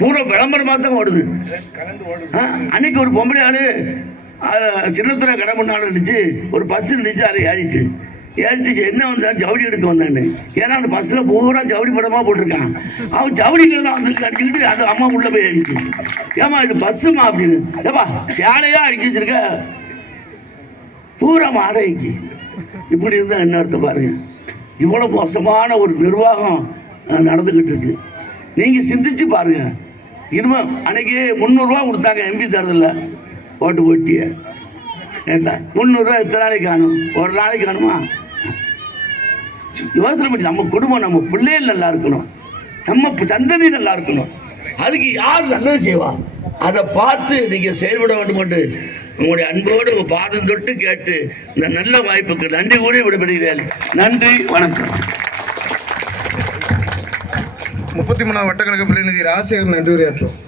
பூரா விளம்பரமாக தான் ஓடுது. அன்னைக்கு ஒரு பொம்பளை ஆளு சின்னத்துறை கடை முன்னால இருந்துச்சு ஒரு பஸ் இருந்துச்சு அதில் ஏறிட்டு. ஏறிட்டு என்ன வந்தான் ஜவுளி எடுக்க வந்தான்னு. ஏன்னா அந்த பஸ்ஸில் பூரா ஜவுளி படமாக போட்டிருக்கான். அவன் ஜவுளிகள் தான் வந்துருக்கு அடிச்சுக்கிட்டு அந்த அம்மா உள்ளே போய் அடிக்கு ஏமா இது பஸ்ஸுமா அப்படின்னு. ஏப்பா சேலையாக அடிக்க வச்சிருக்க? பூரா வாடகைக்கு. இப்படி இருந்தால் என்ன அர்த்தம் பாருங்க. இவ்வளோ மோசமான ஒரு நிர்வாகம் நடந்துக்கிட்டு இருக்கு. நீங்கள் சிந்திச்சு பாருங்க. இனிமே அன்னைக்கு முந்நூறுரூவா கொடுத்தாங்க எம்பி தேர்தலில் ஓட்டு போட்டிய. ஏட்டா முந்நூறுரூவா எத்தனை நாளைக்கு காணும்? ஒரு நாளைக்கு காணுமா? யோசனை பண்ணி நம்ம குடும்பம் நம்ம பிள்ளைகள் நல்லா இருக்கணும். நம்ம சந்ததி நல்லா இருக்கணும். அதுக்கு யார் நல்லது செய்வா? அதை பார்த்து நீங்கள் செயல்பட வேண்டும் என்று உங்களுடைய அன்போடு உங்கள் பாதம் தொட்டு கேட்டு இந்த நல்ல வாய்ப்புக்கு நன்றி கூட விடுபடுகிறேன் நன்றி வணக்கம். முப்பத்தி மூணாம் வட்டக்கணக்கு பிரதிநிதி ராசேகர் நன்றி உரையாற்றுவோம்